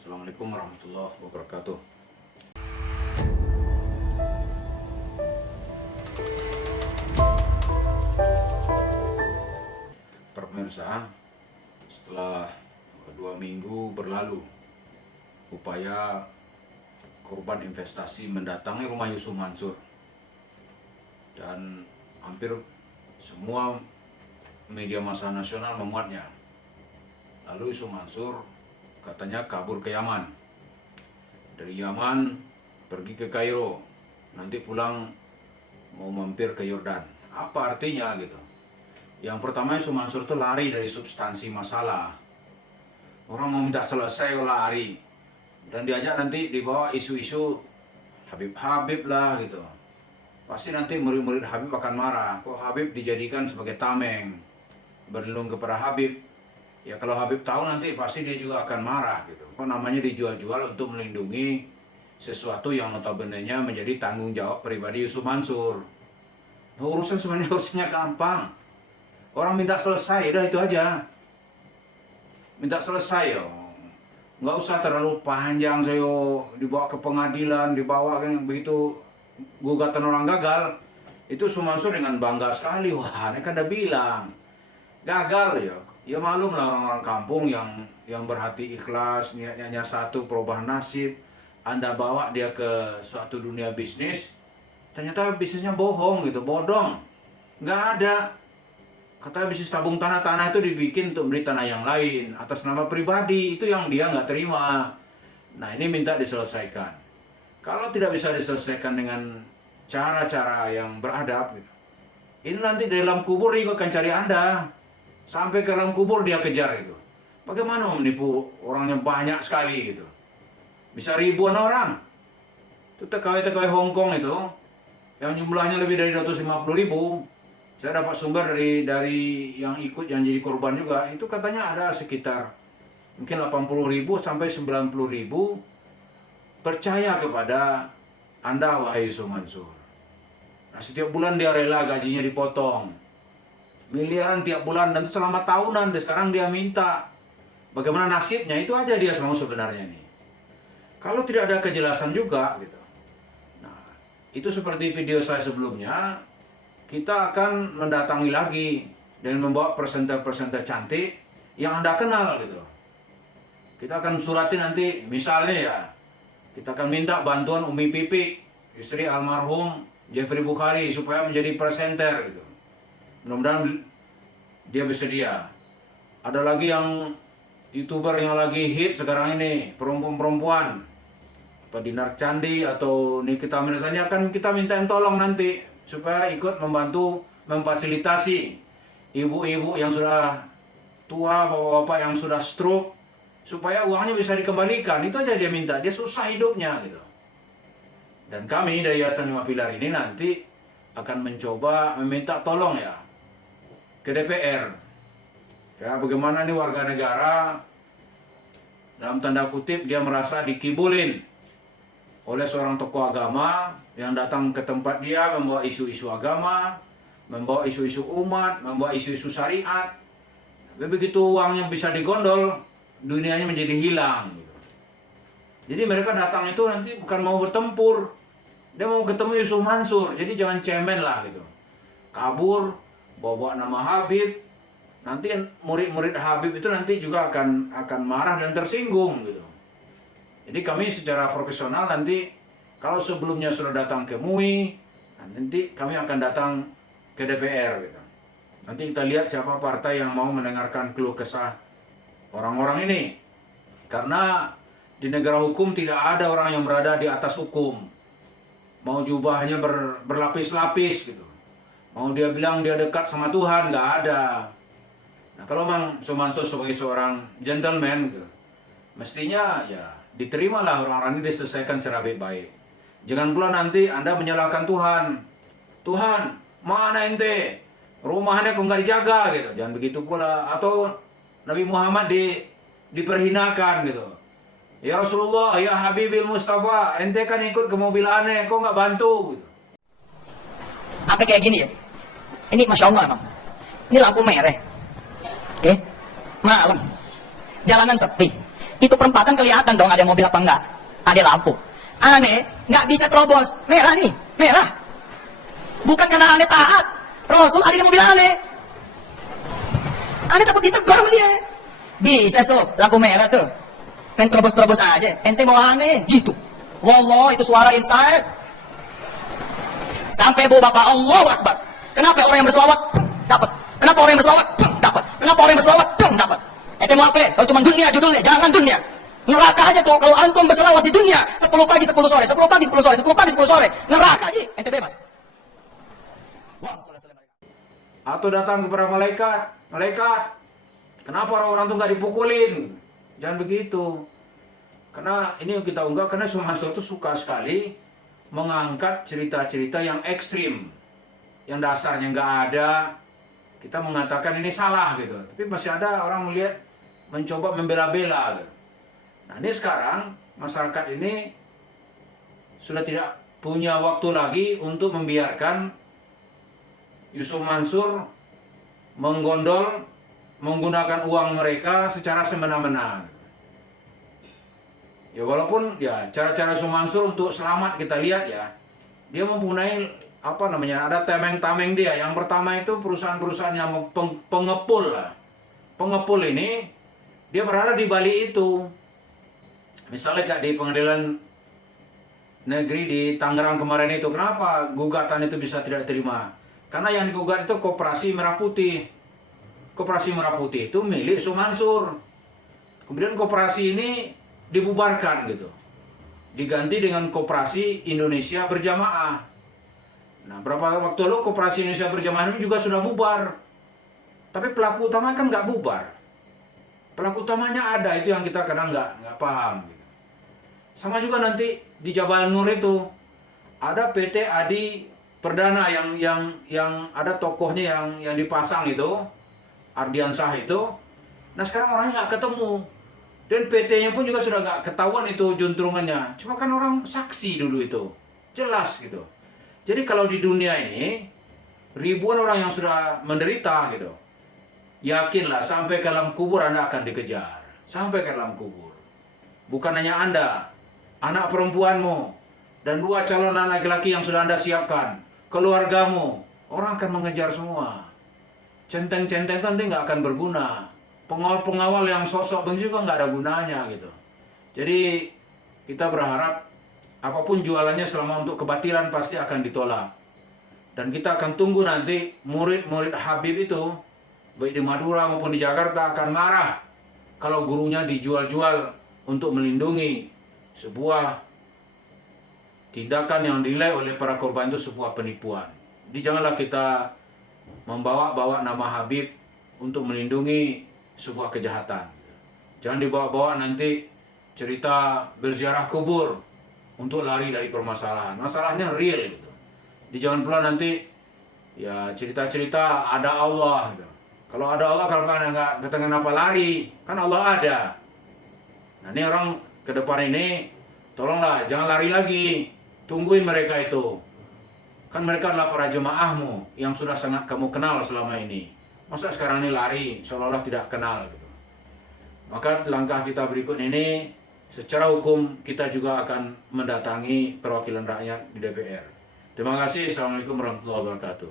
Assalamualaikum warahmatullahi wabarakatuh. Para pemirsa, setelah 2 minggu berlalu upaya korban investasi mendatangi rumah Yusuf Mansur, dan hampir semua media massa nasional memuatnya. Lalu Yusuf Mansur katanya kabur ke Yaman. Dari Yaman pergi ke Kairo, nanti pulang mau mampir ke Yordan. Apa artinya gitu? Yang pertama, Yusuf Mansur itu lari dari substansi masalah. Orang mau minta selesai lari, dan diajak nanti dibawa isu-isu Habib lah gitu. Pasti nanti murid-murid Habib akan marah. Kok Habib dijadikan sebagai tameng, berlindung kepada Habib? Ya kalau Habib tahu nanti pasti dia juga akan marah gitu. Kok namanya dijual-jual untuk melindungi sesuatu yang notabene-nya menjadi tanggung jawab pribadi Yusuf Mansur. Nah, urusan sebenarnya gampang. Orang minta selesai, udah itu aja. Minta selesai ya. Nggak usah terlalu panjang saya dibawa ke pengadilan, dibawa kan begitu gugatan orang gagal. Itu Yusuf Mansur dengan bangga sekali, wah ini kan udah bilang gagal ya. Ya malum lah orang-orang kampung yang berhati ikhlas, niatnya hanya satu, perubahan nasib. Anda bawa dia ke suatu dunia bisnis, ternyata bisnisnya bohong gitu, bodong. Nggak ada. Katanya bisnis tabung tanah itu dibikin untuk beli tanah yang lain atas nama pribadi, itu yang dia nggak terima. Nah ini minta diselesaikan. Kalau tidak bisa diselesaikan dengan cara-cara yang beradab gitu, ini nanti di dalam kubur dia akan cari Anda. Sampai ke dalam kubur dia kejar itu. Bagaimana menipu orangnya banyak sekali gitu. Bisa ribuan orang. Itu TKW Hongkong itu, yang jumlahnya lebih dari 250.000. Saya dapat sumber dari yang ikut, yang jadi korban juga. Itu katanya ada sekitar mungkin 80.000 sampai 90.000 percaya kepada Anda, wahai Yusuf Mansur. Nah, setiap bulan dia rela gajinya dipotong. Miliaran tiap bulan, dan selama tahunan. Dan sekarang dia minta. Bagaimana nasibnya, itu aja dia mau sebenarnya nih. Kalau tidak ada kejelasan juga gitu. Nah, itu seperti video saya sebelumnya, kita akan mendatangi lagi dan membawa presenter-presenter cantik yang Anda kenal gitu. Kita akan suratin nanti, misalnya ya, kita akan minta bantuan Umi Pipi, istri almarhum Jeffrey Bukhari, supaya menjadi presenter gitu. Mudah-mudahan dia bersedia. Ada lagi yang YouTuber yang lagi hit sekarang ini, perempuan-perempuan, Pak Dinar Candi atau Nikita Mirzani, akan kita minta yang tolong nanti supaya ikut membantu memfasilitasi ibu-ibu yang sudah tua, bapak-bapak yang sudah stroke, supaya uangnya bisa dikembalikan. Itu aja dia minta. Dia susah hidupnya gitu. Dan kami dari Yayasan 5 Pilar ini nanti akan mencoba meminta tolong ya ke DPR. Ya, bagaimana nih warga negara, dalam tanda kutip, dia merasa dikibulin oleh seorang tokoh agama yang datang ke tempat dia membawa isu-isu agama, membawa isu-isu umat, membawa isu-isu syariat. Begitu uangnya bisa digondol, dunianya menjadi hilang gitu. Jadi mereka datang itu nanti bukan mau bertempur, dia mau ketemu Yusuf Mansur. Jadi jangan cemen lah gitu. Kabur, bawa nama Habib, nanti murid-murid Habib itu nanti juga akan marah dan tersinggung gitu. Jadi kami secara profesional nanti, kalau sebelumnya sudah datang ke MUI, nanti kami akan datang ke DPR gitu. Nanti kita lihat siapa partai yang mau mendengarkan keluh kesah orang-orang ini. Karena di negara hukum tidak ada orang yang berada di atas hukum. Mau jubahnya berlapis-lapis gitu. Mau dia bilang dia dekat sama Tuhan, nggak ada. Nah, kalau memang Yusuf Mansur sebagai seorang gentleman gitu, mestinya ya diterimalah orang-orang ini, diselesaikan secara baik-baik. Jangan pula nanti Anda menyalahkan Tuhan. Tuhan, mana ente? Rumahnya kok nggak dijaga gitu. Jangan begitu pula. Atau Nabi Muhammad diperhinakan gitu. Ya Rasulullah, ya Habibil Mustafa, ente kan ikut ke mobil aneh, kok nggak bantu gitu. Apa kayak gini ya? Ini Masya Allah emang. Ini lampu merah. Oke? Malam. Jalanan sepi. Itu perempatan kelihatan dong ada mobil apa enggak. Ada lampu. Aneh, nggak bisa terobos. Merah nih, merah. Bukan karena aneh taat. Rasul ada di mobil aneh. Aneh takut ditegur sama dia. Bisa so, lampu merah tuh. Main terobos-terobos aja. Ente mau aneh, gitu. Wallah, itu suara inside. Sampai bawa bapak Allahu Akbar. Kenapa orang yang berselawat? Dapat. Kenapa orang yang berselawat? Dapat. Kenapa orang yang berselawat? Dapat. Ente mau apa? Kalau cuma dunia judulnya, jangan dunia. Neraka aja tuh kalau antum berselawat di dunia 10 pagi 10 sore, 10 pagi 10 sore, 10 pagi 10 sore. Neraka aja, ente bebas. Atau datang kepada malaikat, malaikat, kenapa orang-orang tuh nggak dipukulin? Jangan begitu. Karena ini yang kita unggah, karena Mansur itu suka sekali mengangkat cerita-cerita yang ekstrim, yang dasarnya nggak ada. Kita mengatakan ini salah gitu, tapi masih ada orang melihat mencoba membela-bela. Gitu. Nah ini sekarang masyarakat ini sudah tidak punya waktu lagi untuk membiarkan Yusuf Mansur menggondol menggunakan uang mereka secara semena-mena. Ya walaupun ya cara-cara Yusuf Mansur untuk selamat kita lihat ya, dia mempunyai apa namanya, ada tameng-tameng dia. Yang pertama itu perusahaan-perusahaan yang pengepul lah. Pengepul ini dia berada di balik itu. Misalnya kayak di pengadilan negeri di Tangerang kemarin itu, kenapa gugatan itu bisa tidak terima? Karena yang digugat itu Koperasi Merah Putih. Koperasi Merah Putih itu milik Yusuf Mansur. Kemudian koperasi ini dibubarkan gitu. Diganti dengan Koperasi Indonesia Berjamaah. Nah, berapa waktu lalu Koperasi Indonesia Berjamaah ini juga sudah bubar. Tapi pelaku utama kan nggak bubar. Pelaku utamanya ada, itu yang kita kadang nggak paham. Gitu. Sama juga nanti di Jabal Nur itu ada PT Adi Perdana yang ada tokohnya yang dipasang itu, Ardiansah itu. Nah sekarang orangnya nggak ketemu. Dan PT-nya pun juga sudah nggak ketahuan itu juntrungannya. Cuma kan orang saksi dulu itu. Jelas gitu. Jadi kalau di dunia ini, ribuan orang yang sudah menderita gitu. Yakinlah sampai ke dalam kubur Anda akan dikejar. Sampai ke dalam kubur. Bukan hanya Anda, anak perempuanmu, dan 2 calon anak laki-laki yang sudah Anda siapkan. Keluargamu, orang akan mengejar semua. Centeng-centeng nanti nggak akan berguna. Pengawal-pengawal yang sosok begitu juga nggak ada gunanya gitu. Jadi kita berharap apapun jualannya selama untuk kebatilan pasti akan ditolak. Dan kita akan tunggu nanti murid-murid Habib itu, baik di Madura maupun di Jakarta, akan marah kalau gurunya dijual-jual untuk melindungi sebuah tindakan yang dinilai oleh para korban itu sebuah penipuan. Jadi janganlah kita membawa-bawa nama Habib untuk melindungi sebuah kejahatan. Jangan dibawa-bawa nanti cerita berziarah kubur untuk lari dari permasalahan. Masalahnya real gitu. Jadi jangan pula nanti ya cerita-cerita ada Allah gitu. Kalau ada Allah, kalau nggak kenapa lari? Kan Allah ada. Nah ini orang ke depan ini, tolonglah jangan lari lagi. Tungguin mereka itu. Kan mereka adalah para jemaahmu yang sudah sangat kamu kenal selama ini. Masa sekarang ini lari seolah-olah tidak kenal gitu. Maka langkah kita berikut ini, secara hukum kita juga akan mendatangi perwakilan rakyat di DPR. Terima kasih. Assalamualaikum warahmatullahi wabarakatuh.